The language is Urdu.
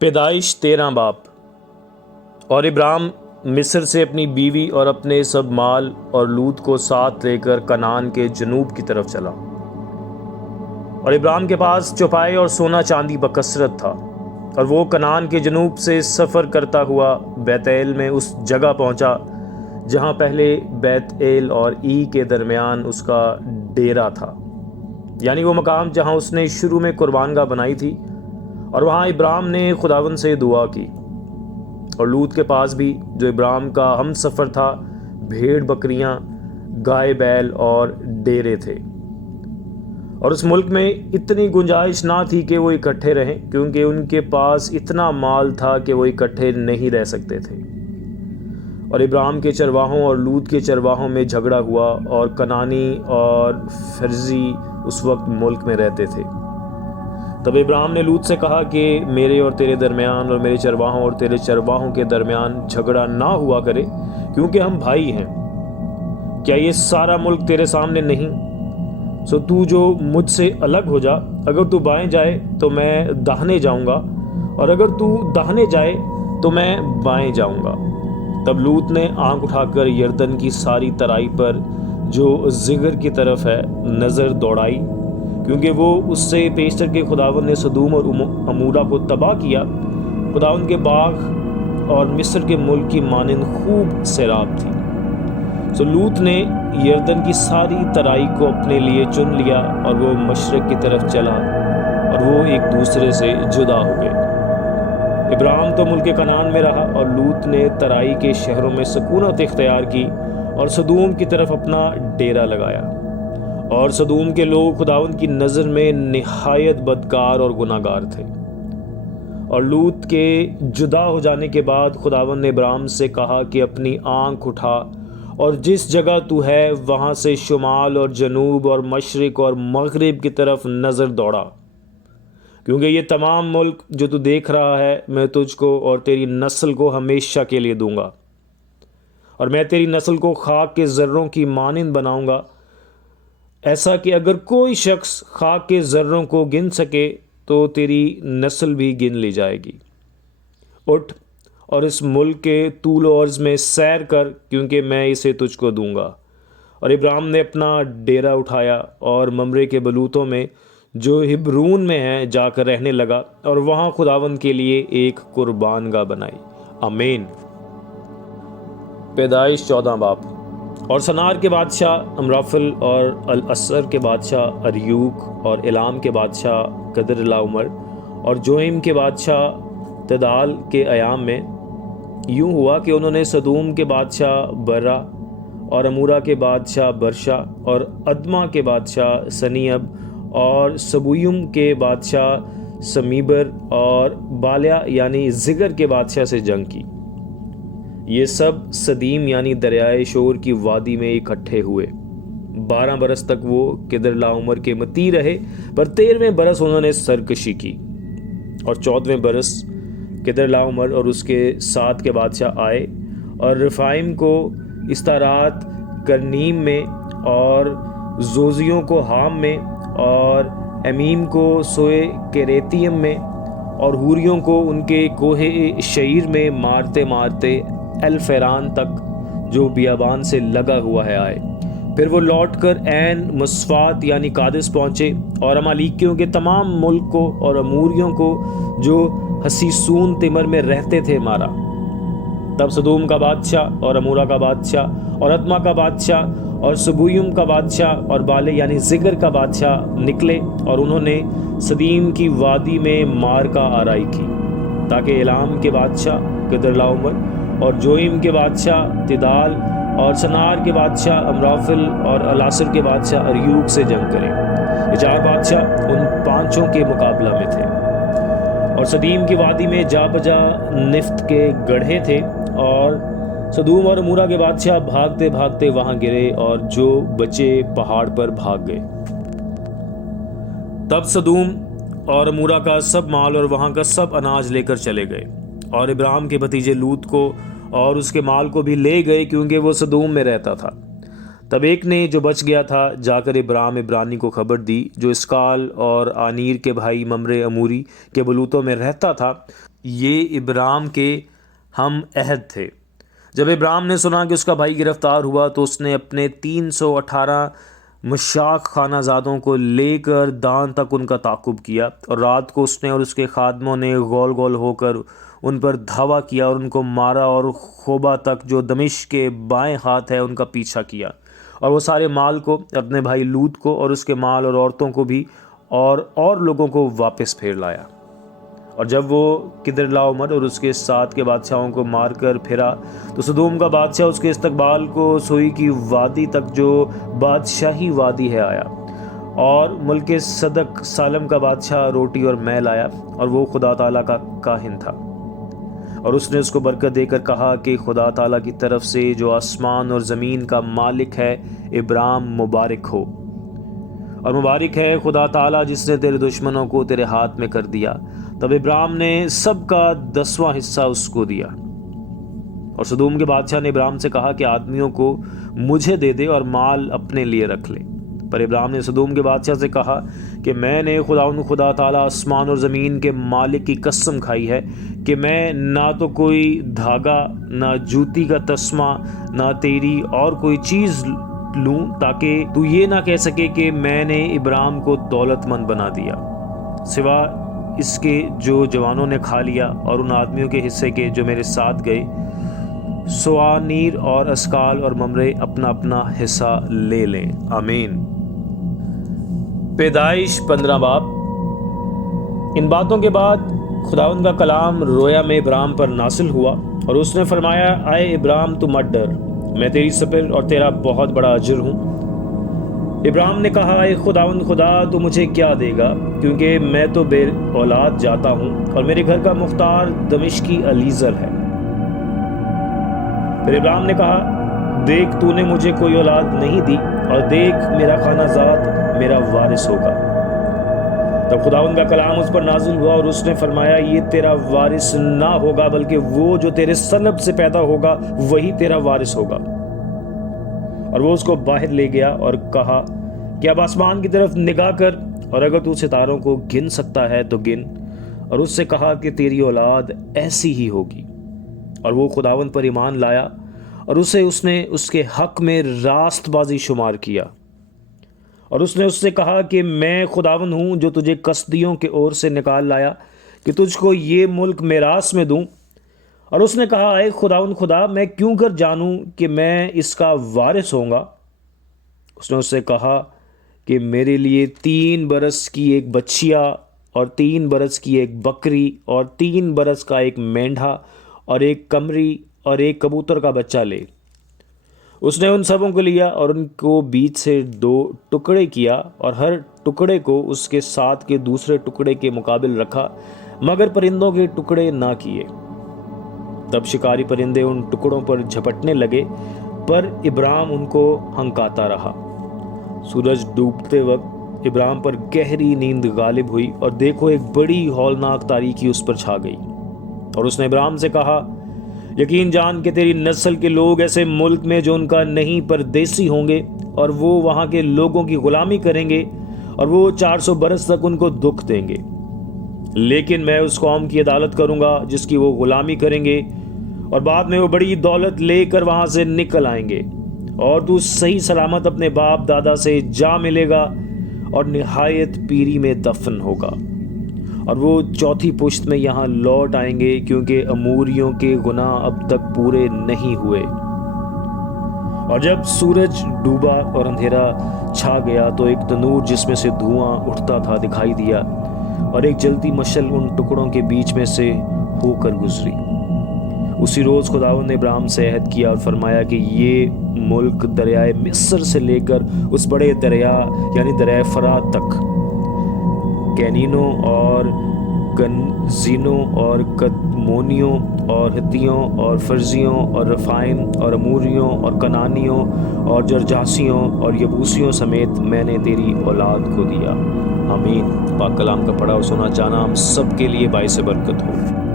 پیدائش 13 باب۔ اور ابراہیم مصر سے اپنی بیوی اور اپنے سب مال اور لوط کو ساتھ لے کر کنعان کے جنوب کی طرف چلا۔ اور ابراہیم کے پاس چوپائے اور سونا چاندی بکثرت تھا، اور وہ کنعان کے جنوب سے سفر کرتا ہوا بیت ایل میں اس جگہ پہنچا جہاں پہلے بیت ایل اور ای کے درمیان اس کا ڈیرا تھا، یعنی وہ مقام جہاں اس نے شروع میں قربانگاہ بنائی تھی۔ اور وہاں ابراہیم نے خداوند سے دعا کی۔ اور لوط کے پاس بھی، جو ابراہیم کا ہم سفر تھا، بھیڑ بکریاں، گائے بیل اور ڈیرے تھے۔ اور اس ملک میں اتنی گنجائش نہ تھی کہ وہ اکٹھے رہیں، کیونکہ ان کے پاس اتنا مال تھا کہ وہ اکٹھے نہیں رہ سکتے تھے۔ اور ابراہیم کے چرواہوں اور لوط کے چرواہوں میں جھگڑا ہوا، اور کنعانی اور فرزی اس وقت ملک میں رہتے تھے۔ تب ابراہیم نے لوط سے کہا کہ میرے اور تیرے درمیان اور میرے چرواہوں اور تیرے چرواہوں کے درمیان جھگڑا نہ ہوا کرے، کیونکہ ہم بھائی ہیں۔ کیا یہ سارا ملک تیرے سامنے نہیں؟ سو تو جو مجھ سے الگ ہو جا، اگر تو بائیں جائے تو میں داہنے جاؤں گا، اور اگر تو داہنے جائے تو میں بائیں جاؤں گا۔ تب لوط نے آنکھ اٹھا کر یردن کی ساری ترائی پر جو زگر کی طرف ہے نظر دوڑائی، کیونکہ وہ اس سے پیشتر کے خداوند نے سدوم اور عمورہ کو تباہ کیا۔ خداوند کے باغ اور مصر کے ملک کی مانند خوب سیراب تھی۔ سو لوط نے یردن کی ساری ترائی کو اپنے لیے چن لیا، اور وہ مشرق کی طرف چلا، اور وہ ایک دوسرے سے جدا ہو گئے۔ ابراہیم تو ملک کنعان میں رہا، اور لوط نے ترائی کے شہروں میں سکونت اختیار کی اور سدوم کی طرف اپنا ڈیرا لگایا۔ اور سدوم کے لوگ خداوند کی نظر میں نہایت بدکار اور گناہ گار تھے۔ اور لوط کے جدا ہو جانے کے بعد خداوند نے ابراہیم سے کہا کہ اپنی آنکھ اٹھا، اور جس جگہ تو ہے وہاں سے شمال اور جنوب اور مشرق اور مغرب کی طرف نظر دوڑا، کیونکہ یہ تمام ملک جو تو دیکھ رہا ہے میں تجھ کو اور تیری نسل کو ہمیشہ کے لیے دوں گا، اور میں تیری نسل کو خاک کے ذروں کی مانند بناؤں گا، ایسا کہ اگر کوئی شخص خاک کے ذروں کو گن سکے تو تیری نسل بھی گن لی جائے گی۔ اٹھ اور اس ملک کے طول و عرض میں سیر کر، کیونکہ میں اسے تجھ کو دوں گا۔ اور ابراہیم نے اپنا ڈیرا اٹھایا اور ممرے کے بلوتوں میں جو ہبرون میں ہے جا کر رہنے لگا، اور وہاں خداوند کے لیے ایک قربانگاہ بنائی۔ آمین۔ پیدائش 14 باب۔ اور سنار کے بادشاہ امرافل اور الاسر کے بادشاہ اریوک اور الام کے بادشاہ کدرلاؤمر اور جوئم کے بادشاہ تدال کے ایام میں یوں ہوا کہ انہوں نے سدوم کے بادشاہ برا اور عمورہ کے بادشاہ برشا اور ادما کے بادشاہ سنیب اور سبویم کے بادشاہ سمیبر اور بالیا یعنی زگر کے بادشاہ سے جنگ کی۔ یہ سب سدیم یعنی دریائے شور کی وادی میں اکٹھے ہوئے۔ 12 برس تک وہ کدرلاؤمر کے متی رہے، پر 13ویں برس انہوں نے سرکشی کی۔ اور 14ویں برس کدرلاؤمر اور اس کے ساتھ کے بادشاہ آئے، اور رفائم کو استارات کرنیم میں، اور زوزیوں کو حام میں، اور امیم کو سوئے کریتیم میں، اور ہوریوں کو ان کے کوہ شعیر میں مارتے مارتے الفیران تک جو بیابان سے لگا ہوا ہے آئے۔ پھر وہ لوٹ کر عین مصفات یعنی قادس پہنچے، اور امالیکیوں کے تمام ملک کو اور اموریوں کو جو حسیسون تمر میں رہتے تھے مارا۔ تب سدوم کا بادشاہ اور عمورہ کا بادشاہ اور ادما کا بادشاہ اور سبویم کا بادشاہ اور بالے یعنی زگر کا بادشاہ نکلے، اور انہوں نے سدیم کی وادی میں مار کا آرائی کی، تاکہ الام کے بادشاہ کدرلاؤمر اور جوئم کے بادشاہ تدال اور سنار کے بادشاہ امرافل اور الاسر کے بادشاہ اریوک سے جنگ کریں۔ یہ 4 بادشاہ ان 5 کے مقابلہ میں تھے۔ اور سدیم کی وادی میں جا بجا نفت کے گڑھے تھے، اور سدوم اور عمورہ کے بادشاہ بھاگتے بھاگتے وہاں گرے، اور جو بچے پہاڑ پر بھاگ گئے۔ تب سدوم اور عمورہ کا سب مال اور وہاں کا سب اناج لے کر چلے گئے، اور ابراہیم کے بھتیجے لوط کو اور اس کے مال کو بھی لے گئے، کیونکہ وہ سدوم میں رہتا تھا۔ تب ایک نے جو بچ گیا تھا جا کر ابرام عبرانی کو خبر دی جو اسکال اور آنیر کے بھائی ممرے اموری کے بلوتوں میں رہتا تھا، یہ ابرام کے ہم عہد تھے۔ جب ابرام نے سنا کہ اس کا بھائی گرفتار ہوا تو اس نے اپنے 318 مشاق خانہ زادوں کو لے کر دان تک ان کا تعاقب کیا، اور رات کو اس نے اور اس کے خادموں نے گول گول ہو کر ان پر دھاوا کیا اور ان کو مارا، اور خوبا تک جو دمشق کے بائیں ہاتھ ہے ان کا پیچھا کیا، اور وہ سارے مال کو، اپنے بھائی لوط کو اور اس کے مال اور عورتوں کو بھی اور لوگوں کو واپس پھیر لایا۔ اور جب وہ کدرلاؤمر اور اس کے ساتھ کے بادشاہوں کو مار کر پھرا تو سدوم کا بادشاہ اس کے استقبال کو سوئی کی وادی تک جو بادشاہی وادی ہے آیا، اور ملک صدق سالم کا بادشاہ روٹی اور مے لایا، اور وہ خدا تعالیٰ کا کاہن تھا، اور اس نے اس کو برکت دے کر کہا کہ خدا تعالیٰ کی طرف سے جو آسمان اور زمین کا مالک ہے، ابرام مبارک ہو، اور مبارک ہے خدا تعالیٰ جس نے تیرے دشمنوں کو تیرے ہاتھ میں کر دیا۔ تب ابرام نے سب کا 10واں حصہ اس کو دیا۔ اور سدوم کے بادشاہ نے ابرام سے کہا کہ آدمیوں کو مجھے دے دے اور مال اپنے لیے رکھ لے۔ پر ابرام نے سدوم کے بادشاہ سے کہا کہ میں نے خدا تعالیٰ آسمان اور زمین کے مالک کی قسم کھائی ہے کہ میں نہ تو کوئی دھاگا، نہ جوتی کا تسمہ، نہ تیری اور کوئی چیز لوں، تاکہ تو یہ نہ کہہ سکے کہ میں نے ابرام کو دولت مند بنا دیا، سوا اس کے جو جوانوں نے کھا لیا، اور ان آدمیوں کے حصے کے جو میرے ساتھ گئے، سوانیر اور اسکال اور ممرے اپنا اپنا حصہ لے لیں۔ آمین۔ پیدائش 15 باب۔ ان باتوں کے بعد خداوند کا کلام رویا میں ابرام پر نازل ہوا، اور اس نے فرمایا، اے ابرام تو مت ڈر، میں تیری سپر اور تیرا بہت بڑا اجر ہوں۔ ابرام نے کہا، اے خداوند خدا تو مجھے کیا دے گا، کیونکہ میں تو بے اولاد جاتا ہوں، اور میرے گھر کا مختار دمشقی علیزر ہے۔ پھر ابرام نے کہا، دیکھ تو نے مجھے کوئی اولاد نہیں دی، اور دیکھ میرا خانہ زاد میرا وارث ہوگا۔ تب خداوند کا کلام اس پر نازل ہوا، اور اس نے فرمایا، یہ تیرا وارث نہ ہوگا، بلکہ وہ جو تیرے سلب سے پیدا ہوگا وہی تیرا وارث ہوگا۔ اور وہ اس کو باہر لے گیا اور کہا کہ اب آسمان کی طرف نگاہ کر، اور اگر تو ستاروں کو گن سکتا ہے تو گن، اور اس سے کہا کہ تیری اولاد ایسی ہی ہوگی۔ اور وہ خداوند پر ایمان لایا، اور اس نے اس کے حق میں راست بازی شمار کیا۔ اور اس نے اس سے کہا کہ میں خداوند ہوں جو تجھے کسدیوں کے اور سے نکال لایا کہ تجھ کو یہ ملک میراث میں دوں۔ اور اس نے کہا، اے خداوند خدا، میں کیوں کر جانوں کہ میں اس کا وارث ہوں گا؟ اس نے اس سے کہا کہ میرے لیے 3 برس کی ایک بچیا، اور 3 برس کی ایک بکری، اور 3 برس کا ایک مینڈھا، اور ایک قمری، اور ایک کبوتر کا بچہ لے۔ اس نے ان سبوں کو لیا اور ان کو بیچ سے 2 ٹکڑے کیا، اور ہر ٹکڑے کو اس کے ساتھ کے دوسرے ٹکڑے کے مقابل رکھا، مگر پرندوں کے ٹکڑے نہ کیے۔ تب شکاری پرندے ان ٹکڑوں پر جھپٹنے لگے، پر ابرام ان کو ہنکاتا رہا۔ سورج ڈوبتے وقت ابرام پر گہری نیند غالب ہوئی، اور دیکھو ایک بڑی ہولناک تاریکی اس پر چھا گئی۔ اور اس نے ابرام سے کہا، یقین جان کہ تیری نسل کے لوگ ایسے ملک میں جو ان کا نہیں پردیسی ہوں گے، اور وہ وہاں کے لوگوں کی غلامی کریں گے، اور وہ 400 برس تک ان کو دکھ دیں گے۔ لیکن میں اس قوم کی عدالت کروں گا جس کی وہ غلامی کریں گے، اور بعد میں وہ بڑی دولت لے کر وہاں سے نکل آئیں گے، اور تو صحیح سلامت اپنے باپ دادا سے جا ملے گا، اور نہایت پیری میں دفن ہوگا۔ اور وہ 4تھی پشت میں یہاں لوٹ آئیں گے، کیونکہ اموریوں کے گناہ اب تک پورے نہیں ہوئے۔ اور جب سورج ڈوبا اور اندھیرا چھا گیا تو ایک تنور جس میں سے دھواں اٹھتا تھا دکھائی دیا، اور ایک جلتی مشعل ان ٹکڑوں کے بیچ میں سے ہو کر گزری۔ اسی روز خداوند نے ابراہیم سے عہد کیا اور فرمایا کہ یہ ملک دریائے مصر سے لے کر اس بڑے دریا یعنی دریائے فرات تک، کینینوں اور گنزینوں اور کدمونیوں اور ہتیوں اور فرزیوں اور رفائم اور اموریوں اور کنانیوں اور جرجاسیوں اور یبوسیوں سمیت میں نے تیری اولاد کو دیا۔ آمین۔ پاک کلام کا پڑھا اور سنا جانا ہم سب کے لیے باعث برکت ہو۔